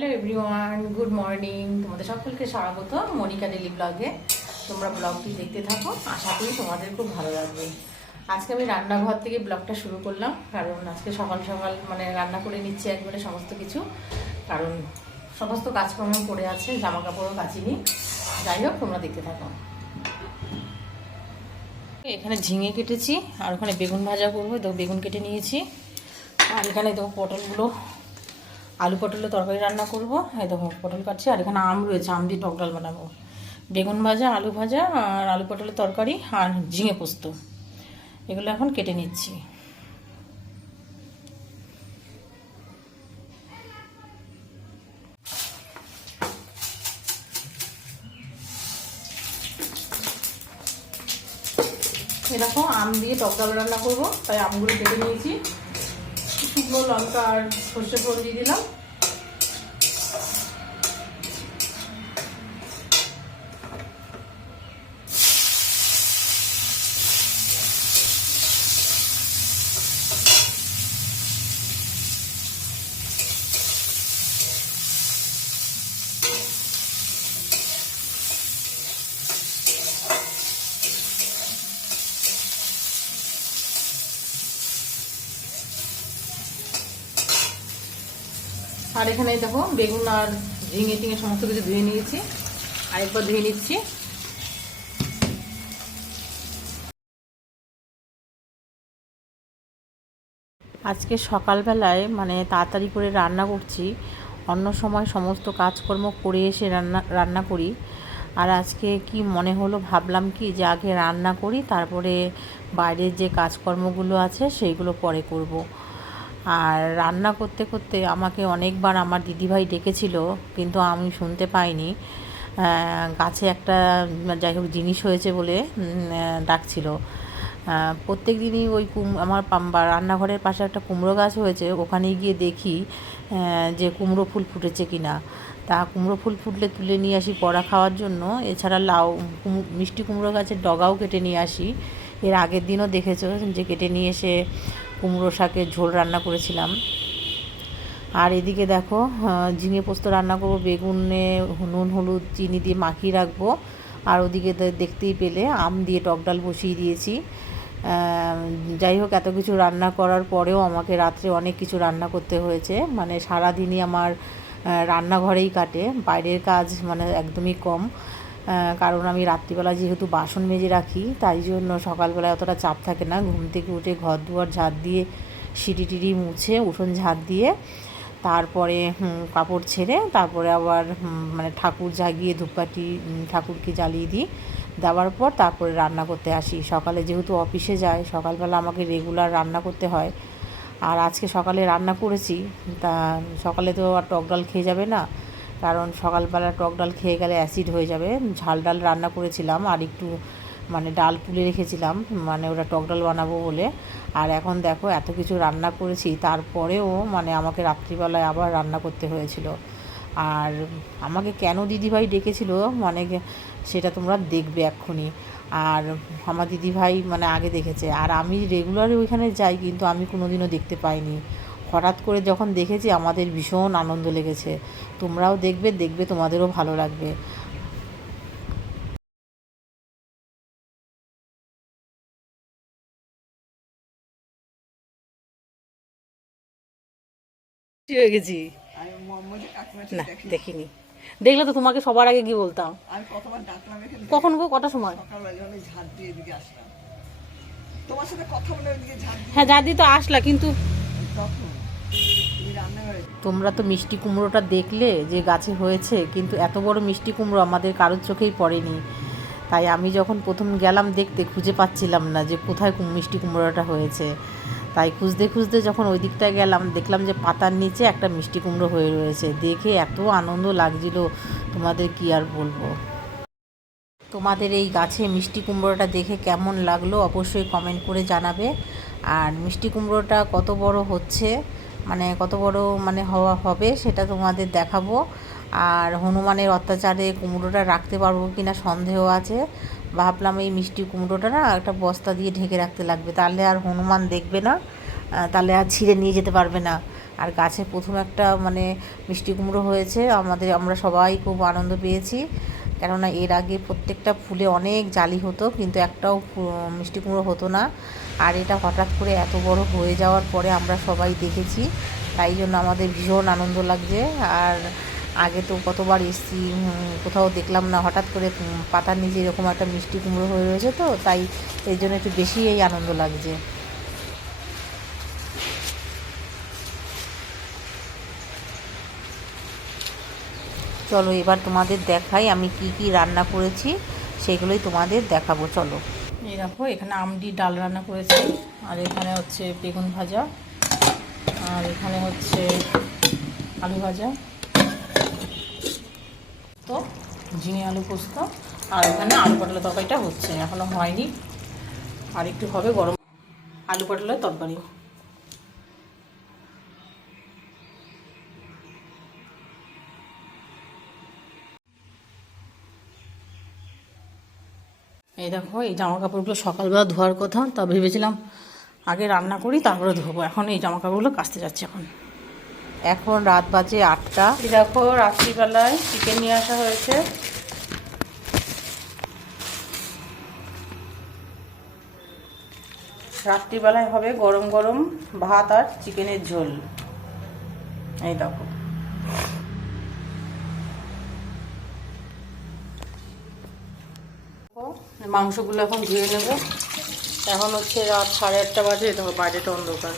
Hello everyone good morning তোমাদের সকলকে স্বাগত মনিকা ডেলি ব্লগে তোমরা ব্লগটি দেখতে থাকো, আশা করি তোমাদের খুব ভালো লাগবে। আজকে আমি রান্নাঘর থেকে ব্লগটা শুরু করলাম, কারণ আজকে সকাল সকাল মানে রান্না করে নিচ্ছি একবারে সমস্ত কিছু। কারণ সমস্ত কাজকর্ম পড়ে আছে জামা কাপড়ও কাচিনি। যাই হোক, তোমরা দেখতে থাকো। এখানে ঝিঙে কেটেছি, আর ওখানে বেগুন ভাজা করব। তো বেগুন কেটে নিয়েছি। আর এখানে তো পটলগুলো আলু পটলের তরকারি রান্না করব। এই দেখো, পটল কাটছি, আর এখানে আম রয়েছে, আম দিয়ে টকডাল বানাবো। বেগুন ভাজা, আলু ভাজা, আর আলু পটলের তরকারি, আর ঝিঙে পোস্ত। এগুলো এখন কেটে নিচ্ছি। এরকম আম দিয়ে টকডাল রান্না করব, তাই আমগুলো কেটে নিয়েছি। শুকনো লঙ্কা আর সর্ষে ফোড়ন দিয়ে দিলাম। আর এখানে দেখো বেগুন আর ঝিঙে টিঙে সমস্ত কিছু ধুয়ে নিয়েছি। আরেকবার ধুয়ে নিচ্ছি। আজকে সকালবেলায় মানে তাড়াতাড়ি করে রান্না করছি। অন্য সময় সমস্ত কাজকর্ম করে এসে রান্না রান্না করি। আর আজকে কি মনে হলো ভাবলাম কি যে আগে রান্না করি, তারপরে বাইরের যে কাজকর্মগুলো আছে, সেইগুলো পরে করব। আর রান্না করতে করতে আমাকে অনেকবার আমার দিদিভাই ডেকেছিল, কিন্তু আমি শুনতে পাইনি। গাছে একটা যাই হোক জিনিস হয়েছে বলে ডাকছিল। প্রত্যেক দিনই ওই কুম, আমার রান্নাঘরের পাশে একটা কুমড়ো গাছ হয়েছে ওখানে গিয়ে দেখি যে কুমড়ো ফুল ফুটেছে কি না তা কুমড়ো ফুল ফুটলে তুলে নিয়ে আসি কড়া খাওয়ার জন্য। এছাড়া লাউ মিষ্টি কুমড়ো গাছের ডগাও কেটে নিয়ে আসি। এর আগের দিনও দেখেছ যে কেটে নিয়ে এসে কুমড়ো শাকের ঝোল রান্না করেছিলাম। আর এদিকে দেখো ঝিঙে পোস্ত রান্না করব, বেগুনে নুন, হলুদ, চিনি দিয়ে মাখিয়ে রাখব। আর ওদিকে দেখতেই পেলে, আম দিয়ে টক ডাল বসিয়ে দিয়েছি। যাই হোক, এত কিছু রান্না করার পরেও আমাকে রাত্রে অনেক কিছু রান্না করতে হয়েছে। মানে সারাদিনই আমার রান্নাঘরেই কাটে, বাইরের কাজ মানে একদমই কম। কারণ আমি রাত্রিবেলা যেহেতু বাসন মেজে রাখি, তাই জন্য সকালবেলায় অতটা চাপ থাকে না। ঘুম থেকে উঠে ঘর দুয়ার ঝাঁট দিয়ে সিঁড়ি টিড়ি মুছে, উঠোন ঝাঁট দিয়ে তারপরে কাপড় ছেড়ে তারপরে আবার মানে ঠাকুর জাগিয়ে ধূপকাঠি ঠাকুরকে জ্বালিয়ে দিই। দেওয়ার পর তারপরে রান্না করতে আসি। সকালে যেহেতু অফিসে যায় সকালবেলা আমাকে রেগুলার রান্না করতে হয়। আর আজকে সকালে রান্না করেছি, তা সকালে তো আর টক ডাল খেয়ে যাবে না। কারণ সকালবেলা টক ডাল খেয়ে গেলে অ্যাসিড হয়ে যাবে। ঝাল ডাল রান্না করেছিলাম আর একটু মানে ডাল পুলে রেখেছিলাম মানে ওটা টক ডাল বানাবো বলে। আর এখন দেখো এত কিছু রান্না করেছি, তারপরেও মানে আমাকে রাত্রিবেলায় আবার রান্না করতে হয়েছিল। আর আমাকে কেন দিদিভাই ডেকেছিল মানে সেটা তোমরা দেখবে এক্ষুনি। আর আমার দিদিভাই মানে আগে দেখেছে। আর আমি রেগুলারই ওইখানে যাই, কিন্তু আমি কোনোদিনও দেখতে পাইনি। হঠাৎ করে যখন দেখেছি আমাদের ভীষণ আনন্দ লেগেছে। তোমরাও দেখবে দেখবে তোমাদেরও ভালো লাগবে। হয়ে গেছি। না দেখিনি। দেখলে তো তোমাকে সবার আগে কি বলতাম? কখন গো? কটার সময়? হ্যাঁ দাদি তো আসলা কিন্তু তোমরা তো মিষ্টি কুমড়োটা দেখলে যে গাছে হয়েছে, কিন্তু এত বড় মিষ্টি কুমড়ো আমাদের কারোর চোখেই পড়েনি। তাই আমি যখন প্রথম গেলাম দেখতে, খুঁজে পাচ্ছিলাম না যে কোথায় মিষ্টি কুমড়োটা হয়েছে। তাই খুঁজতে খুঁজতে যখন ওই দিকটায় গেলাম, দেখলাম যে পাতার নিচে একটা মিষ্টি কুমড়ো হয়ে রয়েছে। দেখে এত আনন্দ লাগছিল, তোমাদের কি আর বলব? তোমাদের এই গাছে মিষ্টি কুমড়োটা দেখে কেমন লাগল অবশ্যই কমেন্ট করে জানাবে। আর মিষ্টি কুমড়োটা কত বড় হচ্ছে মানে কত বড় মানে হওয়া হবে সেটা তোমাদের দেখাবো। আর হনুমানের অত্যাচারে কুমড়োটা রাখতে পারব কি না সন্দেহ আছে। ভাবলাম এই মিষ্টি কুমড়োটা না একটা বস্তা দিয়ে ঢেকে রাখতে লাগবে। তাহলে আর হনুমান দেখবে না তাহলে আর ছিঁড়ে নিয়ে যেতে পারবে না। আর গাছে প্রথম একটা মানে মিষ্টি কুমড়ো হয়েছে, আমাদের, আমরা সবাই খুব আনন্দ পেয়েছি। কেননা এর আগে প্রত্যেকটা ফুলে অনেক জালি হতো, কিন্তু একটাও মিষ্টি কুমড়ো হতো না। আর এটা হঠাৎ করে এত বড় হয়ে যাওয়ার পরে আমরা সবাই দেখেছি, তাই জন্য আমাদের ভীষণ আনন্দ লাগছে। আর আগে তো কতবার এসছি কোথাও দেখলাম না, হঠাৎ করে পাতার নিচে এরকম একটা মিষ্টি কুমড়ো হয়ে রয়েছে তো, তাই এই জন্য একটু বেশি এই আনন্দ লাগছে। চলো এবার তোমাদের দেখাই আমি কি কি রান্না করেছি, সেগুলোই তোমাদের দেখাবো, চলো। এই দেখো, এখানে আমডি ডাল রান্না করেছি, আর এখানে হচ্ছে বেগুন ভাজা, আর এখানে হচ্ছে আলু ভাজা, তো ঝিঙে আলু পোস্ত, আর এখানে আলু পটলের তরকারিটা হচ্ছে, এখনও হয়নি, আর একটু হবে গরম আলু পটলের তরকারি। এই দেখো, এই জামা কাপড়গুলো সকালবেলা ধোয়ার কথা, তা ভেবেছিলাম আগে রান্না করি, তারপরে ধোবো। এখন এই জামা কাপড়গুলো কাচতে যাচ্ছে এখন। এখন রাত বাজে আটটা। এই দেখো, রাত্রিবেলায় চিকেন নিয়ে আসা হয়েছে। রাত্রিবেলায় হবে গরম গরম ভাত আর চিকেনের ঝোল। এই দেখো। মাংসগুলো এখন ধুয়ে নেব। এখন হচ্ছে রাত সাড়ে আটটা বাজে দেখো বাজেটা অন্ধকার।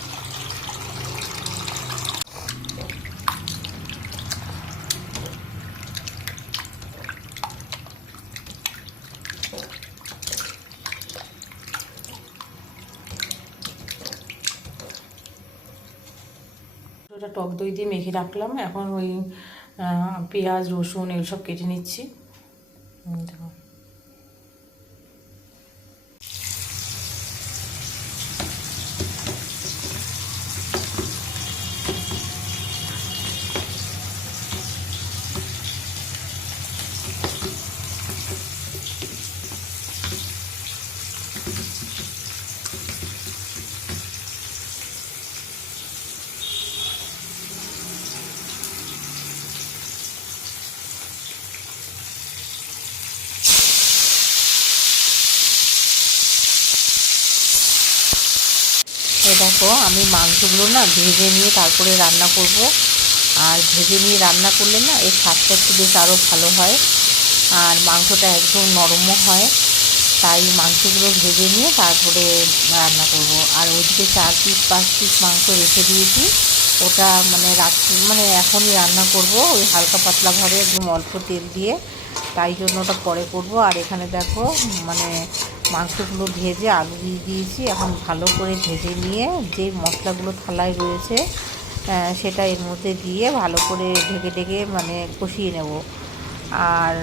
ওটা টক দই দিয়ে মেখে রাখলাম। এখন ওই পেঁয়াজ, রসুন এগুলো সব কেটে নিচ্ছি। দেখো। এই দেখো, আমি মাংসগুলো না ভেজে নিয়ে তারপরে রান্না করব। আর ভেজে নিয়ে রান্না করলে না এর স্বাদটা একটু বেশ আরও ভালো হয়। আর মাংসটা একদম নরমও হয়। তাই মাংসগুলো ভেজে নিয়ে তারপরে রান্না করব। আর ওইদিকে চার পিস পাঁচ পিস মাংস রেখে দিয়েছি। ওটা মানে রাত্রি মানে এখনই রান্না করব। ওই হালকা পাতলাভাবে একদম অল্প তেল দিয়ে। তাই জন্য ওটা পরে করব। আর এখানে দেখো মানে মাংসগুলো ভেজে আলু দিয়ে দিয়েছি। এখন ভালো করে ভেজে নিয়ে যে মশলাগুলো থালায় রয়েছে সেটা এর মধ্যে দিয়ে ভালো করে ঢেকে ঢেকে মানে কষিয়ে নেব। আর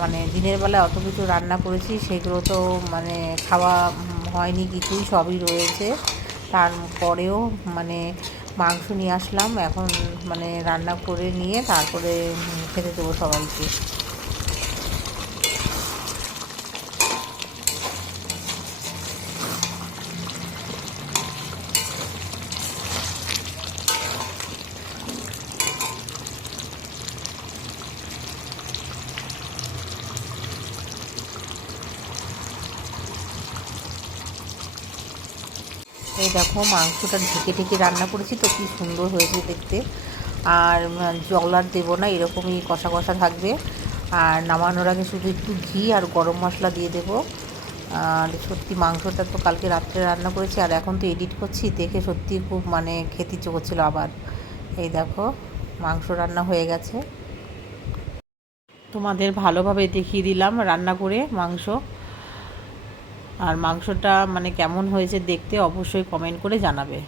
মানে দিনের বেলা অত কিছু রান্না করেছি, সেগুলো তো মানে খাওয়া হয়নি কিছুই, সবই রয়েছে। তারপরেও মানে মাংস নিয়ে আসলাম, এখন মানে রান্না করে নিয়ে তারপরে খেতে দেবো সবাইকে। এই দেখো মাংসটা ঢেকে ঢেকে রান্না করেছি তো কি সুন্দর হয়েছে দেখতে। আর জল আর দেবো না, এরকমই কষা কষা থাকবে। আর নামানোর আগে শুধু একটু ঘি আর গরম মশলা দিয়ে দেবো। আর সত্যি মাংসটা তো কালকে রাত্রে রান্না করেছি, আর এখন তো এডিট করছি, দেখে সত্যি খুব মানে খেতে ইচ্ছে করছিল আবার। এই দেখো, মাংস রান্না হয়ে গেছে। তোমাদের ভালোভাবে দেখিয়ে দিলাম রান্না করে মাংস। আর মাংসটা মানে কেমন হয়েছে দেখতে অবশ্যই কমেন্ট করে জানাবে।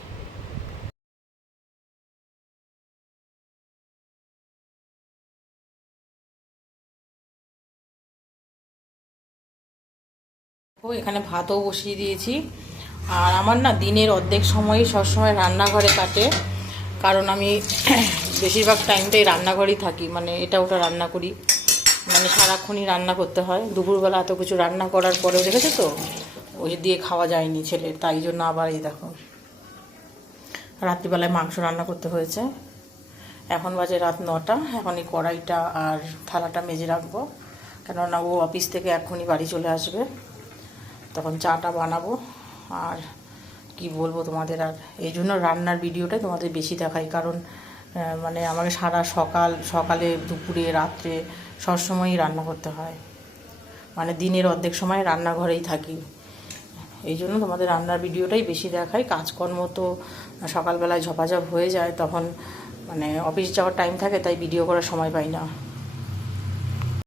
ও, এখানে ভাতও বসিয়ে দিয়েছি। আর আমার না দিনের অর্ধেক সময়ই সবসময় রান্নাঘরে কাটে। কারণ আমি বেশিরভাগ টাইমটাই রান্নাঘরেই থাকি মানে এটা ওটা রান্না করি। মানে সারাক্ষণই রান্না করতে হয়। দুপুরবেলা এত কিছু রান্না করার পরেও দেখেছ তো? ওই দিয়ে খাওয়া যায়নি ছেলে, তাই জন্য আবার এই দেখো। রাত্রিবেলায় মাংস রান্না করতে হয়েছে। এখন বাজে রাত নটা, এখন এই কড়াইটা আর থালাটা মেজে রাখব। কেননা ও অফিস থেকে এখনই বাড়ি চলে আসবে। তখন চাটা বানাবো। আর কি বলব তোমাদের আর? এই জন্য রান্নার ভিডিওটাই তোমাদের বেশি দেখাই। কারণ মানে আমাকে সারা সকাল, সকালে, দুপুরে, রাত্রে সবসময়ই রান্না করতে হয়। মানে দিনের অর্ধেক সময় রান্নাঘরেই থাকি। এই জন্য তোমাদের রান্নার ভিডিওটাই বেশি দেখাই। কাজকর্ম তো সকালবেলায় ঝপাঝপ হয়ে যায়, তখন মানে অফিস যাওয়ার টাইম থাকে, তাই ভিডিও করার সময় পাই না।